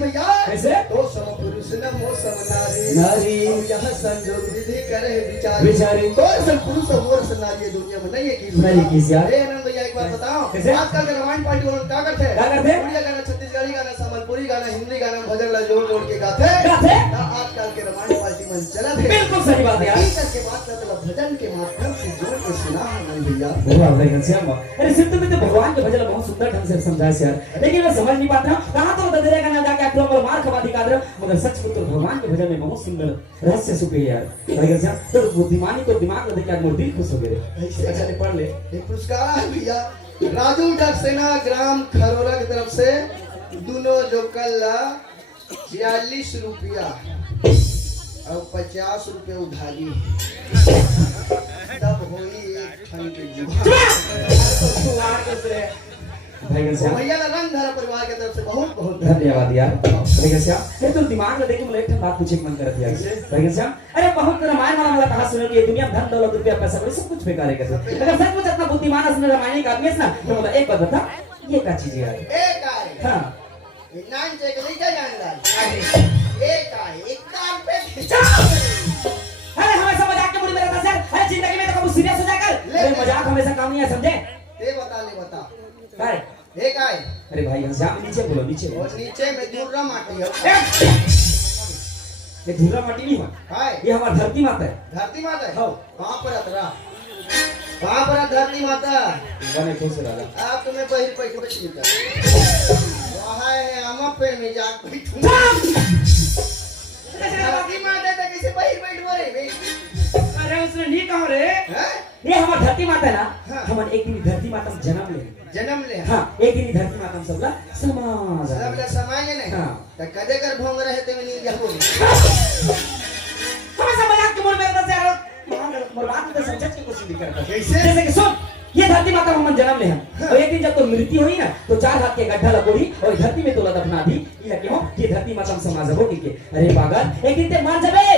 भैया कैसे तो सम पुरुष न मोह सम नारी नारी यह संजोग विधि करे विचार विचारी तो सम पुरुष और मोह सम नारी दुनिया में नहीं है कि नहीं किसी यार ए आनंद भैया एक बात बताओ कैसे? आजकल के रामायण पार्टी वालों क्या करते हैं क्या करते हैं? उड़िया गाना छत्तीसगढ़ी गाना संबलपुरी गाना हिंदी गाना भजन ला जोड़ जोड़ के गाते गाते? आजकल के रामायण पार्टी में चला है बिल्कुल सही बात है यार के बात मतलब भजन के माध्यम से जोड़ के सुना आनंद भैया वाह भाई घनश्याम अरे सिर्फ तुम्हें तो भगवान के भजन बहुत सुंदर ढंग से समझाया यार लेकिन मैं समझ नहीं पाता हूं कहां तो बता देगा ना जाके आप लोग मार खवा दिखा दे मगर सच में तो भगवान के भजन में बहुत सुंदर रहस्य छुपे यार भाई घनश्याम तो बुद्धिमानी तो दिमाग में देख के आज दिल खुश हो गए अच्छा ले पढ़ ले एक पुरस्कार है भैया राजू डक सेना ग्राम खरोरा की तरफ से दोनों जो कल 46 रुपया और 50 रुपये उधारी तब होई एक ठन के भाई घनश्याम भैया रंगधर परिवार की तरफ से बहुत बहुत धन्यवाद यार भाई घनश्याम ये तो दिमाग में देखे मुझे एक बात पूछे मन करत यार भाई घनश्याम अरे बहुत रामायण वाला मला कहा सुनो कि ये दुनिया में धन दौलत रुपया पैसा कोई सब कुछ बेकार है कैसे अगर सच में इतना बुद्धिमान असली रामायण का आदमी है ना तो मतलब एक बात बता ये क्या चीज है यार एक आए हां नान से के लेके जान एक आए एक कान पे अरे हमेशा मजाक के मूड में रहता सर अरे जिंदगी में तो कभी सीरियस हो जाकर अरे मजाक हमेशा काम नहीं है समझे ले बता काय एक आए अरे भाई घनश्याम नीचे बोलो नीचे और नीचे में दूर माटी है ये धूरा माटी नहीं हुआ हाय ये हमारी धरती माता है धरती माता है हाँ। कहां पर अतरा कहां पर धरती माता बने खुश रहा आप तुम्हें बहिर पैठ बैठ लेता वहां है हम पे में जाग बैठूं धरती माता तो कैसे बहिर बैठ बोले अरे उसने नहीं कहा रे हैं ये हमारी धरती माता है ना हाँ। हमारे एक दिन धरती माता में जन्म ले हाँ एक दिन धरती माता में सबला समाज सब ले समाज नहीं हाँ। तो कदे कर भोंग रहे थे नहीं जाओ हमेशा मजाक के मूड में रहता है यार बात में तो समझ की कोशिश नहीं करता कैसे? जैसे कि सुन ये धरती माता में हम जन्म ले हैं और एक दिन जब तो मृत्यु हुई ना तो 4 हाथ के गड्ढा लकोड़ी और धरती में तोला दफना दी ये लगे हो ये धरती माता में समाज हो के अरे पागल एक दिन ते मर जाबे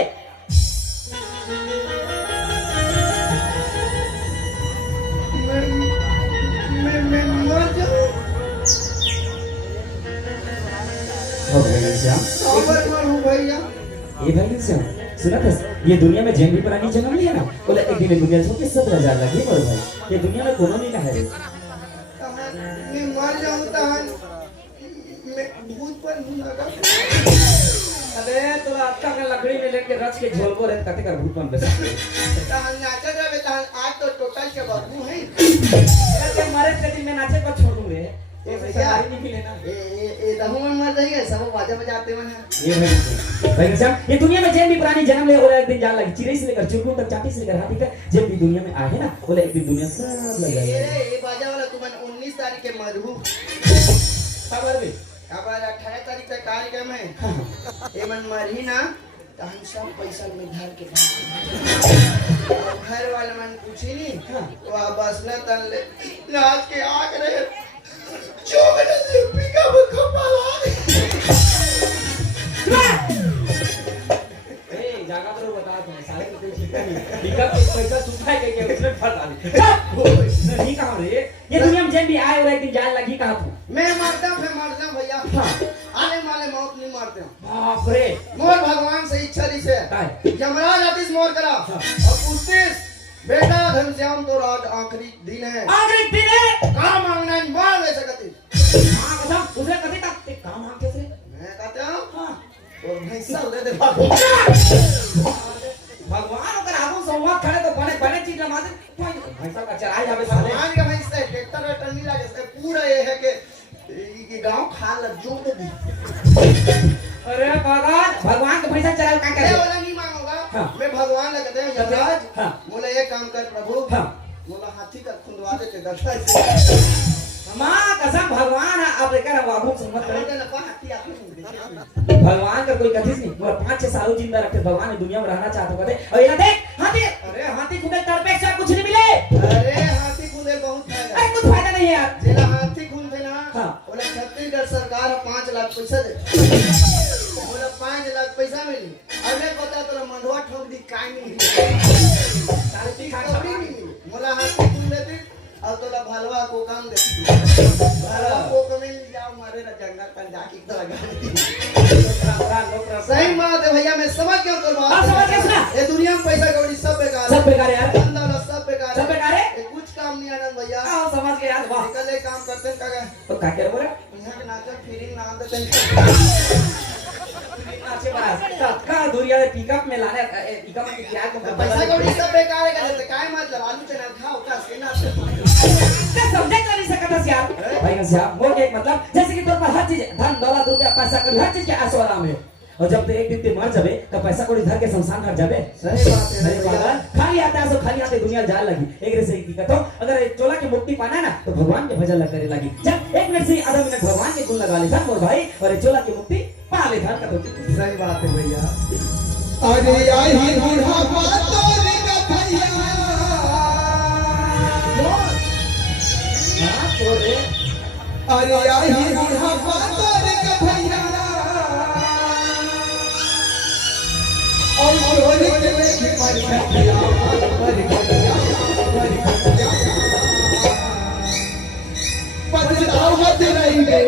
मैं मर जाऊं हो गया श्याम खबर मर हूं भैया ये भाई श्याम सुना था ये दुनिया में जैन भी प्राणी जन्म लिया ना बोले एक दिन दुनिया छोड़ के 17,000 लगे पर भाई ये दुनिया में कोनो नहीं है मैं मर जाऊं तहन मैं भूत पर नहीं लगा अबे तो आपका का लकड़ी में लेके रच के झोलबो रे कते कर भूत बन बस तहन नाचत रहे तहन आज तो टोटल के बाबू है अरे मरे के दिन में नाचे को छोड़ दूं रे ये भैया सारी नहीं मिले ना ये दहु में मर जाएगा सब बाजा बजाते मन है ये भाई साहब ये दुनिया में जैन भी प्राणी जन्म ले और एक दिन जान लगी चिड़ै से लेकर चुनमुन तक चाटी से लेकर हाथी तक जब भी दुनिया में आए ना बोले एक दिन दुनिया सब लग जाएगा ये बाजा वाला तुमन 19 तारीख के मरहू खबर भी अब 18 तारीख तक कार्यक्रम है ये मन मरही ना तो हम सब पैसा में धर के घर वाले मन पूछी नहीं तो आप बस न तन ले नाच के आग रहे जो मैंने लिपि का खपाला ए जागा तो बता तुम सारे को निकल के पैसा चुकाए के उसने फट डाली नहीं कहां रे ये दुनिया में जैन भी आए और एक दिन जान लगी कहां तू मैं मरता भैया आने वाले मौत नहीं मारते बाप रे मोर भगवान से इच्छा दी से यमराज आतिश मोर करा और पूछतीस बेटा घनश्याम तो आज आखिरी दिन है काम मांगना है मार ले सकती हां कसम दूसरे कभी तक ते काम मांग कैसे मैं कहता हूं हां और भैंसा दे दे भगवान अगर आगू संवाद खड़े तो बड़े बड़े चीज लगा दे भैंसा का चराई जावे साले भगवान का भैंस है ट्रैक्टर वेक्टर नहीं लगे इसका पूरा ये है कि गांव खाल जोड़ दे अरे भगवान का भैंसा चराई का ये करे वाला नहीं मांगूंगा हाँ। मैं भगवान से कहते हैं यमराज हाँ। बोले ये काम कर प्रभु हाँ। बोला हाथी का खुंदवा देते दर्शन मां कसम भगवान आप लेकर वागू सम्मत करे बोलते ना कौन हाथी आके भगवान का कोई कथी नहीं वो 5-6 साल जिंदा रखे भगवान ने दुनिया में रहना चाहते कहते और ये देख हाथी अरे हाथी खुदे तड़पे से कुछ नहीं मिले अरे हाथी खुदे बहुत फायदा अरे कुछ फायदा नहीं है यार जेला हाथी खुद थे ना हाँ। बोले छत्तीसगढ़ सरकार 5 लाख पैसा दे बोले 5 लाख पैसा मिली और मैं बता तोरा मंडवा ठोक दी काय नहीं सारे ती खबरी नहीं मिली बोला हाथी खुद देती और तोला भलवा को काम दे भलवा को काम करते हैं का तो का कर बोला यहाँ के नाचा फीलिंग ना देते हैं नाचे बस का दूरिया रे पिकअप में लाने पिकअप में किराया को पैसा कौड़ी सब बेकार है कहते काय मतलब आलू चना खाओ का से ना ते समझे कर नहीं सकता यार भाई का साहब मोर के एक मतलब जैसे कि तोर पर हर चीज धन दौलत रुपया पैसा कर हर चीज के आसो आराम है और जब तो एक दिन ते मर जाबे तो पैसा कोड़ी धर के शमशान घाट जाबे सही बात है अरे बाबा खाली आता है सो खाली आते दुनिया जाए लगी एक रे से की कहतो अगर चोला की मुक्ति पाना है ना तो भगवान के भजन करे लगी चल एक मिनट से आधा मिनट भगवान के गुण लगा ले था मोर भाई और चोला की मुक्ति पा ले था कहतो सही बात है भैया अरे आई बूढ़ा तोर का भैया हां छोरे अरे आई बूढ़ा तोर का भैया और तोर के लेके पर गया पछतावत रही रे